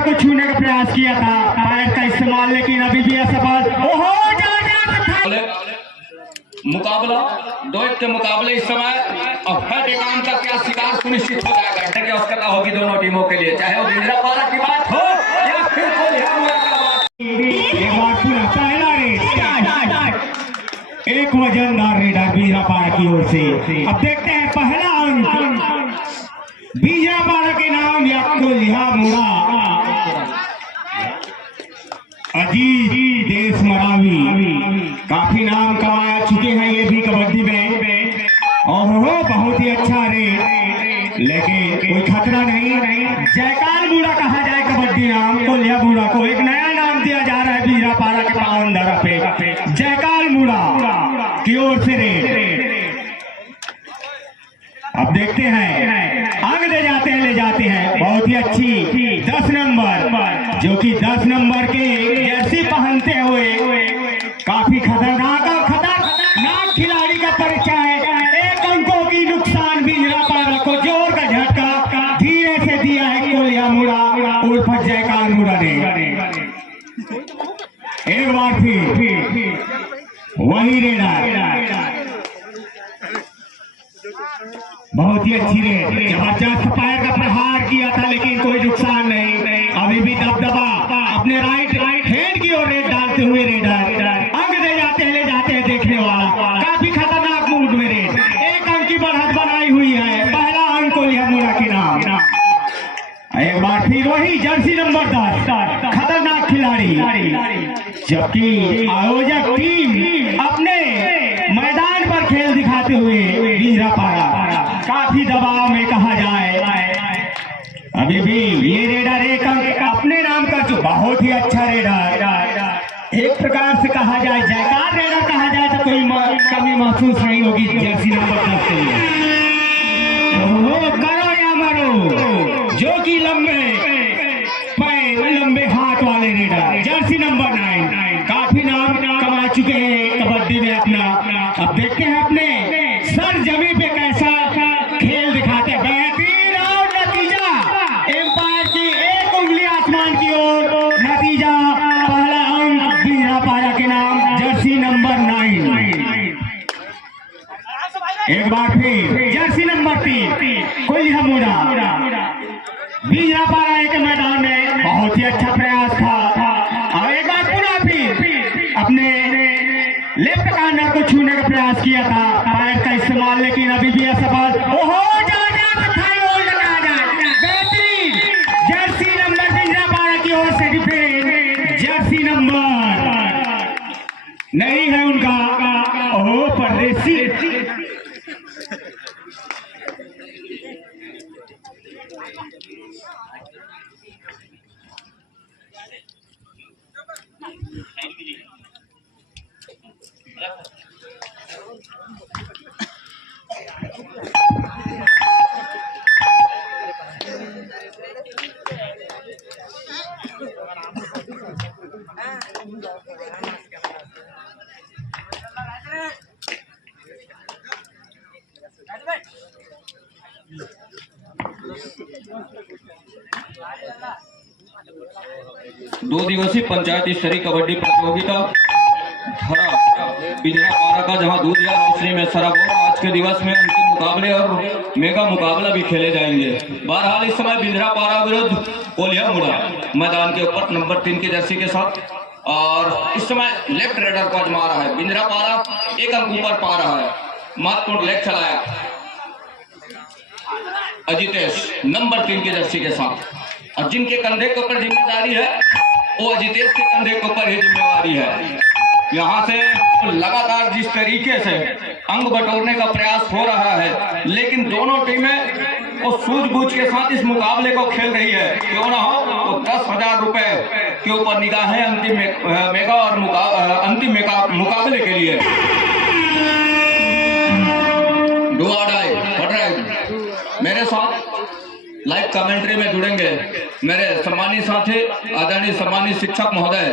Corner को छूने का प्रयास किया था, पैर का इस्तेमाल, लेकिन अभी भी असफल। ओहो, मुकाबला 2-1 के मुकाबले इस समय और हर एकांत का क्या शिकार सुनिश्चित हो जाएगा। क्या उसका होगी दोनों टीमों के लिए, चाहे वो बिंद्रापारा की बात हो या फिर पहला रेड, एक वजनदार रेडर बिंद्रापारा की ओर से। अब देखते हैं पहला अंक बिंद्रापारा के नाम या कोल्हा मुड़ा अजीत देश मरावी, काफी नाम कमाया चुके हैं ये भी कबड्डी में। ओहो, बहुत ही अच्छा रेड, लेकिन कोई खतरा नहीं। जयकाल बूढ़ा कहा जाए कबड्डी नाम, कोल्हा बूढ़ा को एक नया नाम दिया जा रहा है बिंद्रापारा के पावन धरा पे। जयकाल बूढ़ा की ओर से रेड। अब देखते हैं, आगे ले जाते हैं बहुत ही अच्छी 10 नंबर, जो कि 10 नंबर के जर्सी पहनते हुए काफी खतरनाक खिलाड़ी का परिचय है। 1 अंकों की नुकसान बिंद्रापारा को, जोर का झटका धीरे से दिया है कोल्हा मुड़ा उर्फ जयकाल मुड़ा ने। एक बार फिर वही रेडर, बहुत ही अच्छी रेड, जबरदस्त पैर का प्रहार किया था, लेकिन कोई नुकसान नहीं। अभी भी दबदबा अपने राइट हैंड की ओर रेड डालते हुए रेडर अंक ले जाते हैं देखने वाला, काफी खतरनाक मूड में रेड। 1 अंक की बढ़त बनाई हुई है, पहला अंक कोल्हा मुड़ा के नाम। एक बार फिर वही जर्सी नंबर 10, खतरनाक खिलाड़ी, जबकि आयोजक टीम अपने मैदान पर खेल दिखाते हुए बिंद्रापारा काफी दबाव में कहा जाए। अभी भी ये रेडर 1 अंक अपने नाम का, जो बहुत ही अच्छा रेडर, एक प्रकार से कहा जाए जयकार रेडर कहा जाए तो कोई कमी महसूस नहीं होगी जर्सी नंबर 10 के लिए। करो या मरो, जो कि लंबे पैर लंबे हाथ वाले रेडर, जर्सी नंबर 9, काफी नाम कमा चुके हैं कबड्डी में अपना। अब देखते हैं अपने सर जमी पे कैसा खेल दिखाते हैं। बेहतरीन और नतीजा एम्पायर की 1 उंगली आसमान की ओर, नतीजा पहला अंक बिंद्रापारा के नाम, जर्सी नंबर 9। एक बार फिर जर्सी नंबर 3 कोल्हा मुड़ा, बिंद्रापारा के मैदान में बहुत ही अच्छा प्रयास था। और एक बार पुनः फिर अपने लेफ्ट कॉर्नर को छूने का प्रयास किया था, पैर का इस्तेमाल, लेकिन अभी भी असफल। ओहो, बेहतरीन जर्सी नंबर बिंद्रापारा की ओर से डिफेंस, जर्सी नंबर नहीं है उनका, ओहो परदेसी। दो दिवसीय पंचायती स्तरीय कबड्डी प्रतियोगिता धरा बिंद्रापारा का, जहां दूध या रोशनी में सराबोर आज के दिवस में अंतिम मुकाबले और मेगा मुकाबला भी खेले जाएंगे। बहरहाल इस समय बिंद्रापारा विरुद्ध कोल्हा मुड़ा मैदान के ऊपर नंबर 3 की जर्सी के साथ, और इस समय लेफ्ट रेडर को आजमा रहा है। बिंद्रापारा 1 अंक ऊपर पा रहा है, महत्वपूर्ण लेग चलाया अजितेश नंबर 3 की जर्सी के साथ, और जिनके कंधे के ऊपर जिम्मेदारी है वो अजितेश के कंधे के ऊपर ही जिम्मेदारी है। यहाँ से लगातार जिस तरीके से अंक बटोरने का प्रयास हो रहा है, लेकिन दोनों टीमें वो सूझबूझ के साथ इस मुकाबले को खेल रही है। क्यों ना हो तो 10,000 रुपए के ऊपर निगाहें अंतिम मेगा और अंतिम मुकाबले के लिए। डू और डाई बढ़ रहा है। मेरे साथ लाइव कमेंट्री में जुड़ेंगे मेरे सम्मानित साथी आदरणीय सम्मानित शिक्षक महोदय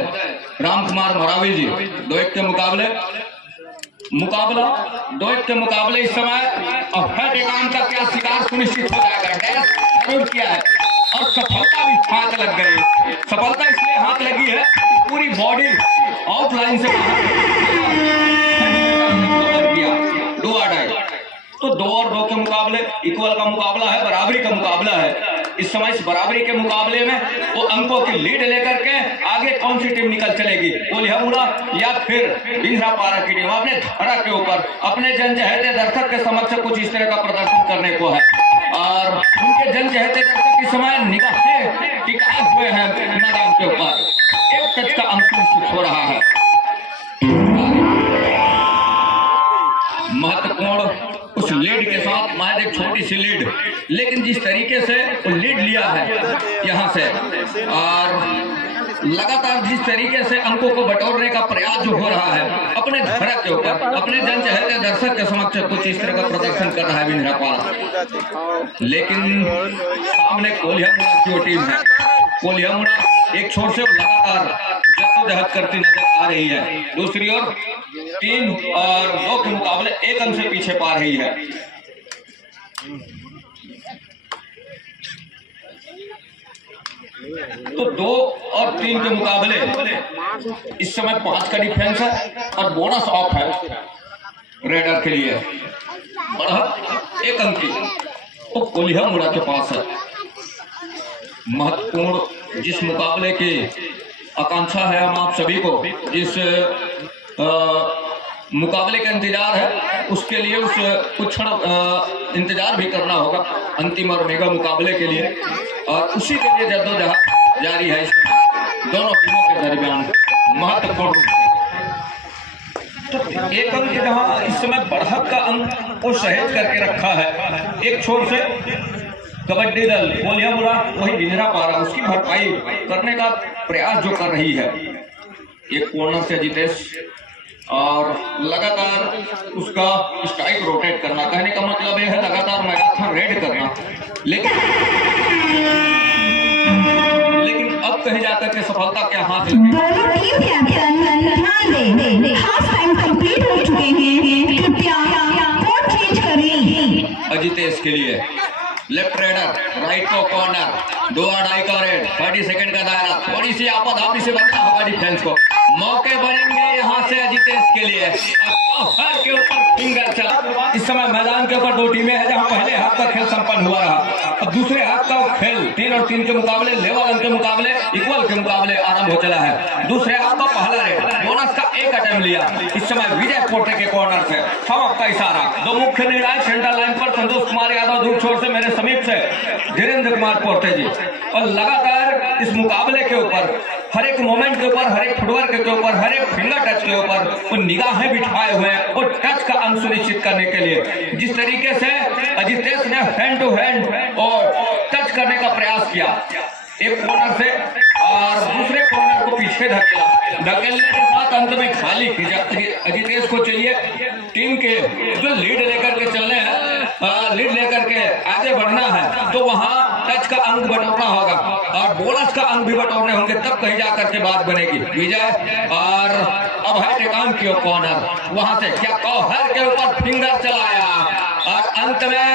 राम कुमार मरावी जी। 2-1 के मुकाबला 2-1 के मुकाबले इस समय और हर एकांत का क्या शिकार सुनिश्चित हो जाएगा। किया है और सफलता भी हाथ लग गई। सफलता इसलिए हाथ लगी है, पूरी बॉडी आउटलाइन से किया, डू और डाई। तो 2 और 2 के मुकाबले इक्वल का मुकाबला है, बराबरी का मुकाबला है। इस समय इस बराबरी के मुकाबले में वो अंकों की लीड लेकर के आगे कौन सी टीम निकल चलेगी, कोल्हापुरा या फिर बिंद्रापारा की टीम अपने धरा के ऊपर अपने जनचहेते दर्शक के समक्ष कुछ इस तरह का प्रदर्शन करने को है। और उनके जनचहेते दर्शक इस समय निगाहें टिकाए हुए हैं मैदान के ऊपर। एक टच का अंक निश्चित हो रहा है। महत्वपूर्ण उस लीड के साथ महज एक छोटी सी लीड, लेकिन जिस तरीके से वो लीड लिया है यहाँ से और लगातार जिस तरीके से अंकों को बटोरने का प्रयास जो हो रहा है अपने धरा के ऊपर अपने जनचहेते दर्शक के समक्ष कुछ इस तरह का प्रदर्शन कर रहा है बिंद्रापारा। लेकिन सामने कोल्हापुरा की टीम है। कोल्हापुरा एक छोर से लगातार जद्दोजहद करती नजर आ रही है, दूसरी ओर 3 और 2 के मुकाबले 1 अंक से पीछे पा रही है। तो 2 और 3 के मुकाबले इस समय 5 का डिफेंस है और बोनस ऑफ है रेडर के लिए, बढ़त 1 अंक की तो कोल्हापुरा के पास है। महत्वपूर्ण जिस मुकाबले की आकांक्षा है हम आप सभी को, जिस मुकाबले का इंतजार है, उसके लिए उस कुछ क्षण इंतजार भी करना होगा अंतिम और मेगा मुकाबले के लिए, और उसी के लिए जद्दोजहद जारी है इस दोनों टीमों के दरमियान महत्वपूर्ण रूप से। तो 1 अंक जहां इस समय बढ़त का अंक वो सहेज करके रखा है, एक छोर से कबड्डी दल कोल्हापुरा वही बिंद्रापारा उसकी भरपाई करने का प्रयास जो कर रही है। एक कॉर्नर से जितेश और लगातार उसका स्ट्राइक रोटेट करना, कहने का मतलब यह है लगातार मैदान रेड करना, लेकिन अब कहीं जाकर के सफलता क्या हाथ लगी। दोनों टीम कैप्टन ध्यान दें, हाफ टाइम कंप्लीट हो चुके हैं, कृपया कोड चेंज करें। अजितेश के लिए लेफ्ट रेडर, राइट को कॉर्नर, 2 अढ़ाई का रेड, 30 सेकंड का दायरा, थोड़ी सी आपद से बचना होगा डिफेंस को। मौके बनेंगे यहाँ से अजितेश के लिए और के ऊपर फिंगर चला। इस समय मैदान के ऊपर 2 टीमें हैं, जहाँ पहले हाफ का खेल संपन्न हुआ रहा और दूसरे हाफ का खेल 3 और 3 के मुकाबले लेवल अंक के मुकाबले इक्वल के मुकाबले आरंभ हो चला है। दूसरे हाफ का पहला रेड बोनस का 1 अटेम्प्ट लिया इस समय विजय पोटे के कॉर्नर से, हम आपका इशारा 2 मुख्य निर्णायक सेंटर लाइन पर संतोष कुमार यादव, दूर छोर से मेरे समीप से धीरेन्द्र कुमार पोटे जी, और लगातार इस मुकाबले के ऊपर हर एक मोमेंट के ऊपर, हर एक फुटवर्क के ऊपर, हर एक फिंगर टच के ऊपर वो निगाहें बिठाए हुए हैं और टच का अंक सुनिश्चित करने के लिए। जिस तरीके से अजितेश ने हैंड टू हैंड और टच करने का प्रयास किया एक कॉर्नर से और दूसरे कॉर्नर को पीछे धकेलने के साथ अंत में खाली अजितेश को चाहिए टीम के जो लीड लेकर के चलने हैं, लीड लेकर के आगे बढ़ना है, तो वहां टच का अंक बटोरना होगा और बोनस का अंक भी बटोरने होंगे, तब कहीं जाकर के बात बनेगी। विजय और अब है टेकान की कॉर्नर, वहां से क्या कौहर के ऊपर फिंगर चलाया और अंत में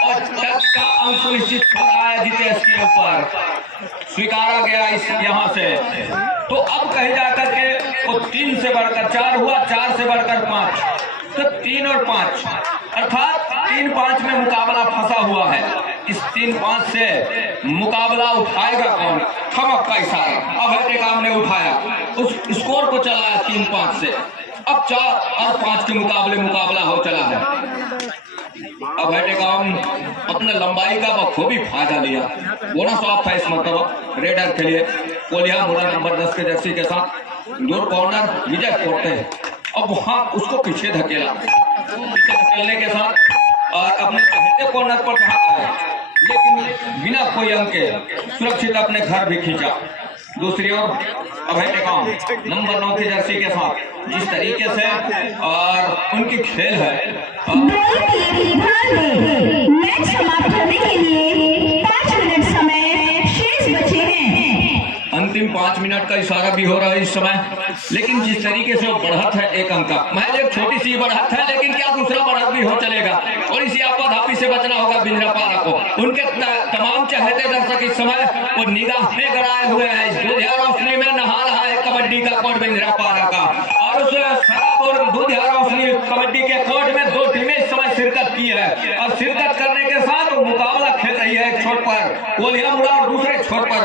और टच का अंक सुनिश्चित हो रहा है जितेश के ऊपर, स्वीकारा गया इस यहाँ से। तो अब कहीं जाकर के वो 3 से बढ़कर 4 हुआ, 4 से बढ़कर 5, तो 3 और 5 अर्थात 3-5 में मुकाबला फंसा हुआ है। इस 3-5 से मुकाबला उठाएगा कौन, हम आपका इशारा अब है टेकाम ने उठाया, उस स्कोर को चलाया 3-5 से, अब 4 और 5 के मुकाबले मुकाबला हो चला है। अब है टेकाम अपने लंबाई का बखूबी फायदा लिया, बोनस ऑफ है इस मतलब रेडर के लिए। कोल्हापुरा नंबर 10 के जर्सी के साथ दूर कॉर्नर विजय पोटे, अब वहां उसको पीछे धकेला, पीछे धकेलने के साथ और अपने पहले कॉर्नर पर आए, लेकिन बिना कोई अंक के सुरक्षित अपने घर भी खींचा। दूसरी ओर अभय टेकाम नंबर 9 की जर्सी के साथ जिस तरीके से और उनकी खेल है, मैच समाप्त होने के लिए 5 मिनट समय शेष बचे हैं। अंतिम 5 मिनट का इशारा भी हो रहा है इस समय, लेकिन जिस तरीके से वो बढ़त है 1 अंक का, महज एक छोटी सी बढ़त है, लेकिन क्या दूसरा बढ़त भी हो चलेगा और इसी आपाधापी से बचना होगा बिंद्रापारा को। उनके तमाम चहेते दर्शक इस समय वो निगाहें गड़ाए हुए हैं, इस दुधिया रोशनी में नहा रहा है कबड्डी का कोर्ट बिंद्रापारा का, और उस शराब और दुधिया रोशनी कबड्डी के कोर्ट में 2 टीमें इस समय शिरकत की है और शिरकत करने के साथ वो मुकाबला खेल रही है एक छोर पर कोलिया मुड़ा और दूसरे छोर पर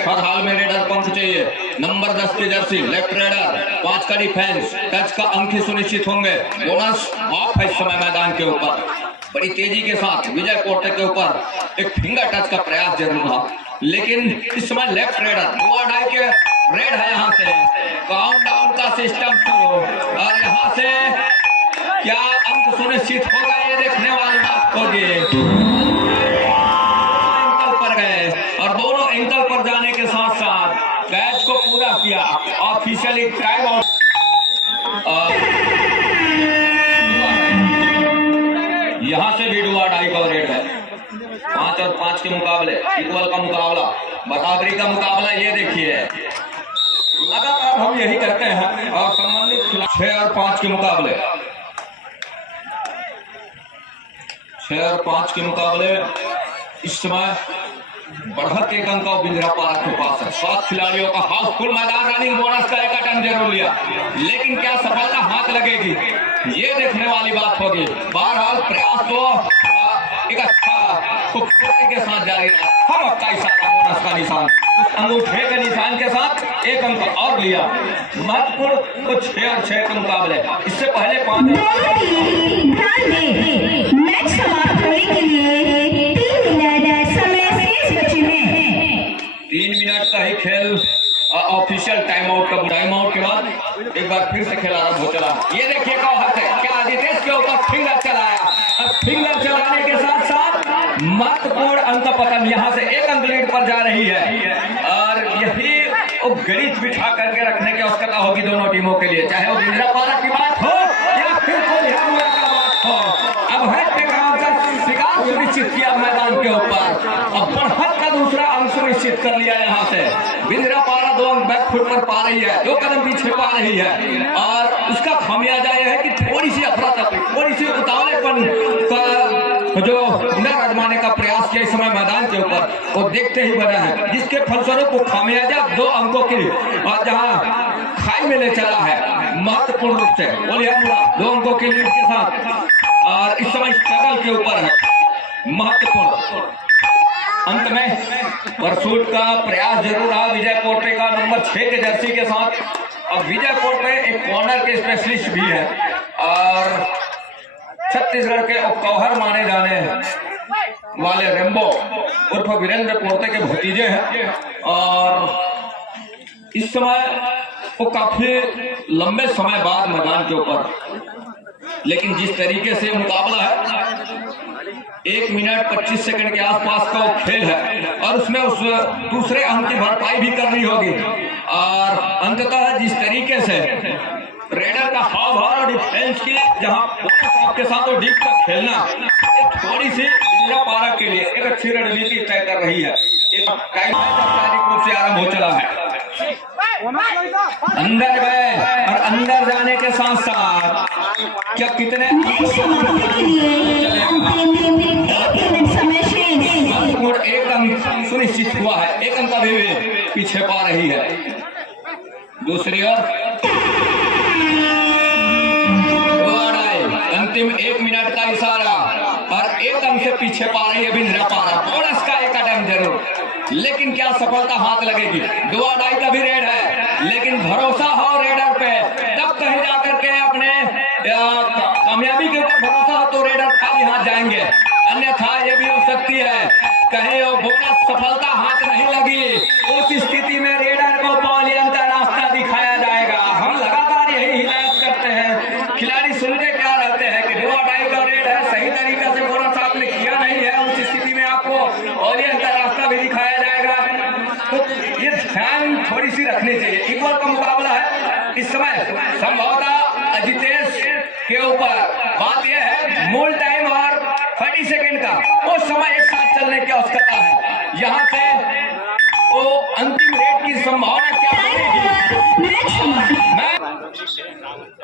हर हाल में रेडर पंख चाहिए। नंबर 10 की जर्सी लेफ्ट रेडर, 5 का डिफेंस, टच का अंक ही सुनिश्चित होंगे। बोनस ऑफ है इस समय मैदान के ऊपर। बड़ी तेजी के साथ विजय कोटे के ऊपर एक फिंगर टच का प्रयास जरूर था, लेकिन इस समय लेफ्ट रेडर दुआडाई के रेड है। यहाँ से काउंटडाउन का सिस्टम शुरू और यहाँ से क्या अंक सुनिश्चित होगा ये देखने वाली बात होगी। और दोनों एंकल पर जाने के साथ साथ कैच को पूरा किया। Officially time out. यहां से भी डुआडाई का रेड है। 5 और 5 के मुकाबले इक्वल का मुकाबला, बराबरी का मुकाबला। ये देखिए लगातार हम यही करते हैं और संबंधित 6 और 5 के मुकाबले, 6 और 5 के मुकाबले इस समय बढ़त 1 अंक बिंद्रापारा के पास है। 7 खिलाड़ियों का हाउसफुल मैदान, रनिंग बोनस का 1 अटैम्प्ट जरूर लिया, लेकिन क्या सफलता हाथ लगेगी ये देखने वाली बात होगी। बहरहाल प्रयास तो एक अच्छा खूबसूरती के साथ जारी रहा। हर वक्त का इशारा बोनस का निशान, उस अंगूठे के निशान के साथ 1 अंक और लिया। महत्वपूर्ण कुछ 6 और 6 के मुकाबले। इससे पहले 5 मैच समाप्त होने के लिए 3 मिनट समय शेष बचे हैं। 3 मिनट का ही खेल। ऑफिशियल टाइम आउट के बाद एक बार फिर से खेल आरंभ हो चला। ये देखिए क्या आदितेश के ऊपर फिंगर चलाया और फिंगर चलाने के साथ साथ महत्वपूर्ण अंक पतन। यहाँ से 1 अंक लीड पर जा रही है और यही गणित बिठा करके रखने की आवश्यकता होगी दोनों टीमों के लिए, चाहे वो बिंद्रापारा की बात हो या फिर कोलिया मुड़ा का बात हो। अब है शिकार सुनिश्चित किया मैदान के ऊपर, अब बढ़त का दूसरा अंक सुनिश्चित कर लिया। यहाँ से बिंद्रापारा 2 अंक बैक फुट पर पा रही है, 2 कदम पीछे पा रही है और उसका खामियाजा यह है कि थोड़ी सी अफरा तफरी, थोड़ी सी उतावलेपन का जो न आजमाने का प्रयास किया इस समय मैदान के ऊपर, वो देखते ही बना है, जिसके फलस्वरूप वो खामियाजा 2 अंकों की और जहाँ खाई में ले चला है महत्वपूर्ण रूप से। बोलिए 2 अंकों की लीड के साथ और इस समय स्ट्रगल के ऊपर है महत्वपूर्ण। अंत में परसूट का प्रयास जरूर रहा विजय कोटे का नंबर 6 के जर्सी के साथ। अब विजय कोटे एक कॉर्नर के स्पेशलिस्ट भी है और छत्तीसगढ़ के उपकौहर माने जाने वाले रेम्बो उर्फ वीरेंद्र कोटे के भतीजे हैं और इस समय वो काफी लंबे समय बाद मैदान के ऊपर, लेकिन जिस तरीके से मुकाबला है 1 मिनट 25 सेकंड के आसपास का वो खेल है और उसमें उस दूसरे अंक की भरपाई भी करनी होगी और अंततः जिस तरीके से रेडर का हाव भाव और डिफेंस की जहां आपके साथ वो डीप तक खेलना एक थोड़ी सी बिंद्रापारा के लिए एक अच्छी रणनीति तय कर रही है। एक टाइम रूप से आरंभ हो चला है। अंदर गए और अंदर जाने के साथ साथ क्या कितने एक अंक सुनिश्चित हुआ है, 1 अंक अभी भी पीछे पा रही है। दूसरी ओर अंतिम 1 मिनट का इशारा और 1 अंक से पीछे पा रही है बिंद्रापारा। बोनस का 1 अटैम्प्ट जरूर, लेकिन क्या सफलता हाथ लगेगी। दुआडाई का भी रेड है, लेकिन भरोसा हो रेडर पे, तब कहीं जाकर के अपने कामयाबी के ऊपर भरोसा हो तो रेडर खाली हाथ जाएंगे, अन्यथा ये भी हो सकती है कहीं वो बोनस सफलता हाथ नहीं लगी, उस स्थिति में रेडर को पॉलियन का रास्ता दिखाया जाएगा। हम लगातार यही हिदायत करते हैं, खिलाड़ी सुनते क्या रहते हैं कि दुआडाई का रेड है, सही तरीके से बोनस आपने किया नहीं है, उस स्थिति में आपको पॉलियन का रास्ता भी दिखाया जाएगा। तो ये ध्यान थोड़ी सी रखनी चाहिए। इक्वल का मुकाबला है इस समय, संभवतः अजितेश के ऊपर बात यह है मूल टाइम और 20 सेकंड का वो समय एक साथ चलने की आवश्यकता है। यहाँ से वो अंतिम रेड की संभावना क्या बनेगी?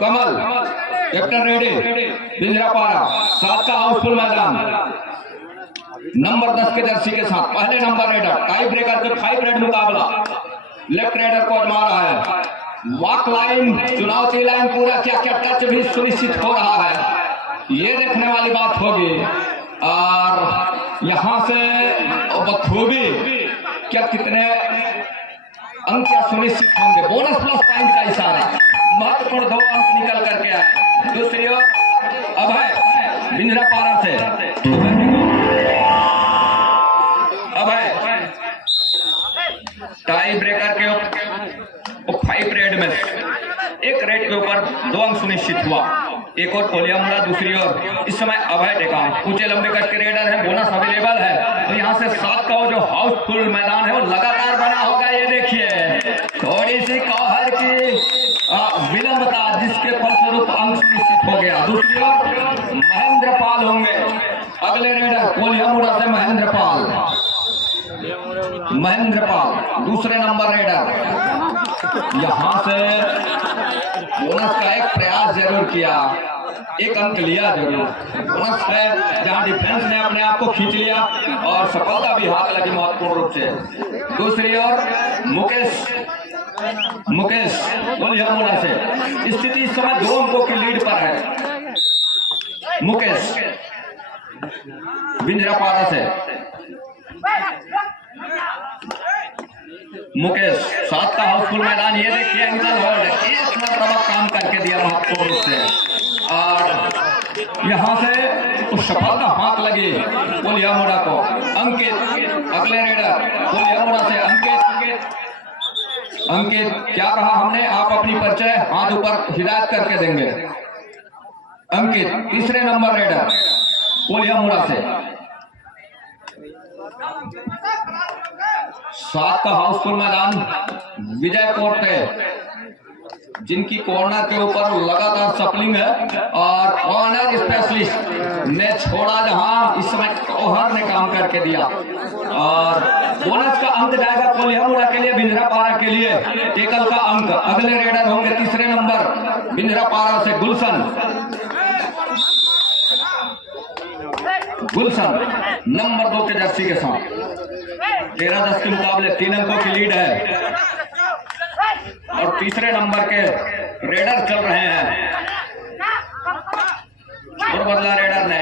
कमल कैप्टन रेडी, बिंद्रापारा 7 का हाउसफुल मैदान नंबर 10 के जर्सी के साथ पहले नंबर रेडर टाई ब्रेकर के 5 रेड मुकाबला लेफ्ट रेडर को आजमा रहा है। वॉक लाइन चुनाव की लाइन पूरा क्या क्या टच भी सुनिश्चित हो रहा है, ये देखने वाली बात होगी। और यहां से बखूबी क्या कितने अंक क्या सुनिश्चित होंगे, बोनस प्लस पॉइंट का इशारा, महत्वपूर्ण 2 अंक निकल करके आए। दूसरी ओर अभय बिंद्रापारा से अभय टाई ब्रेकर के 5 रेड में एक रेड के ऊपर 2 अंक सुनिश्चित हुआ। एक और कोलिया मुड़ा, दूसरी ओर इस समय अभय टेकाम ऊंचे लंबे कट के रेडर है, बोनस अवेलेबल है। तो यहाँ से 7 का वो जो हाउसफुल मैदान है वो लगातार बना होगा। ये देखिए थोड़ी सी कौहर की विलंबता जिसके फलस्वरूप अंक सुनिश्चित हो गया। दूसरी ओर महेंद्र पाल होंगे अगले रेडर, कोलिया मुड़ा से महेंद्र पाल दूसरे नंबर रेडर। यहां से बोनस का एक प्रयास जरूर किया, एक अंक लिया जरूर। बोनस है जहां डिफेंस ने अपने आप को खींच लिया और सफलता भी हाथ लगी महत्वपूर्ण रूप से। दूसरी ओर मुकेश बोलिया से स्थिति इस समय 2 अंकों की लीड पर है। मुकेश बिंद्रापारा से मुकेश 7 का हाउसफुल मैदान। ये देखिए एंगल होल्ड एक मरतबा काम करके दिया महत्वपूर्ण रूप से। और यहां से उस सफलता हाथ लगी कोलिया मोड़ा को। अंकित अगले रेडर कोलिया मोड़ा से अंकित क्या कहा हमने, आप अपनी परिचय हाथ ऊपर हिदायत करके देंगे। अंकित तीसरे नंबर रेडर कोलिया मोड़ा से 7 का हाउसफुल मैदान विजय कोर्टे जिनकी कॉर्नर के ऊपर लगातार सपलिंग है और कॉर्नर स्पेशलिस्ट ने छोड़ा जहां इस समय कौहर ने काम करके दिया। और बोनस का अंक जाएगा कोलिया के लिए, बिंद्रापारा के लिए एकल का अंक। अगले रेडर होंगे तीसरे नंबर बिंद्रापारा से गुलशन नंबर 2 के जर्सी के साथ 13-10 के मुकाबले 3 अंकों की लीड है। और तीसरे नंबर के रेडर चल रहे हैं और बदला रेडर ने।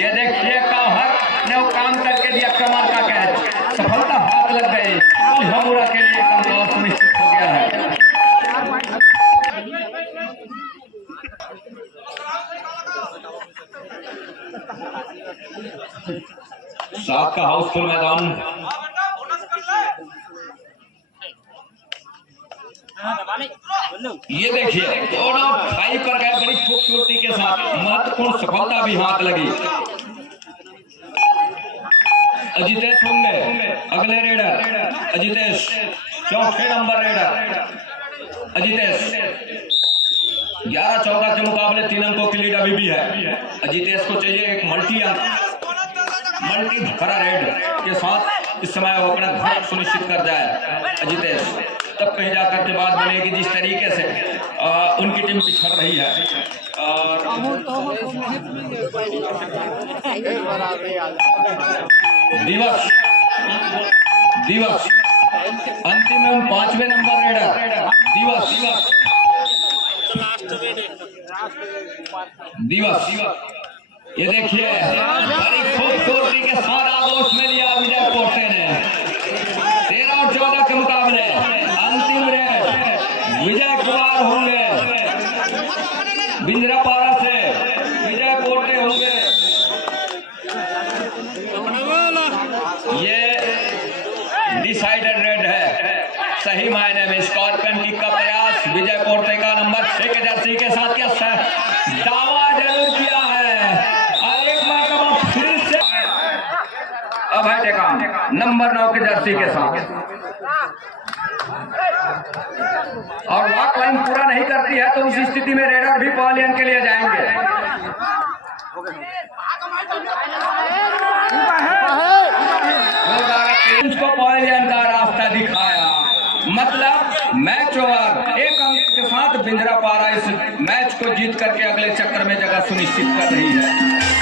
ये देखिए कौहर ने वो काम करके दिया, कमर का कैच, सफलता हाथ लग गई। कोलिया के लिए एक अंक और सुनिश्चित हो गया है। 7 का हाउसफुल मैदान ये देखिए दोनों खाई पर गए बड़ी खूबसूरती के साथ, महत्वपूर्ण सफलता भी हाथ लगी। अजितेश होंगे अगले रेडर, अजितेश चौथे नंबर रेडर अजितेश 11-14 के मुकाबले 3 अंकों की लीड अभी भी है। अजितेश को चाहिए एक मल्टी भरा रेड के साथ इस समय वो अपना घर सुनिश्चित कर जाए। अजितेश तब कहीं जाकर के बात बनेगी जिस तरीके से उनकी टीम पिछड़ रही है। दिवस अंतिम 5वें नंबर रेडर दिवस ये देखिए बड़ी खूबसूरती के साथ आगोश में लिया विजय कोर्टे ने। 13 और 14 के मुकाबले अंतिम रेड विजय कुमार होंगे बिंद्रापारा से, विजय कोर्टे होंगे। ये डिसाइडेड रेड है सही मायने में। स्कॉर्पियन किक का प्रयास विजय कोर्टे का नंबर 6 के जर्सी के साथ क्या दावा जरूर किया है। और एक मरतबा फिर से अभय टेकाम नंबर 9 के जर्सी के साथ। और वॉक लाइन पूरा नहीं करती है तो उस स्थिति में रेडर भी पवेलियन के लिए जाएंगे। दिखाया। मतलब मैच ओवर, एक अंक के साथ बिंद्रा पारा इस मैच को जीत करके अगले चक्कर में जगह सुनिश्चित कर रही है।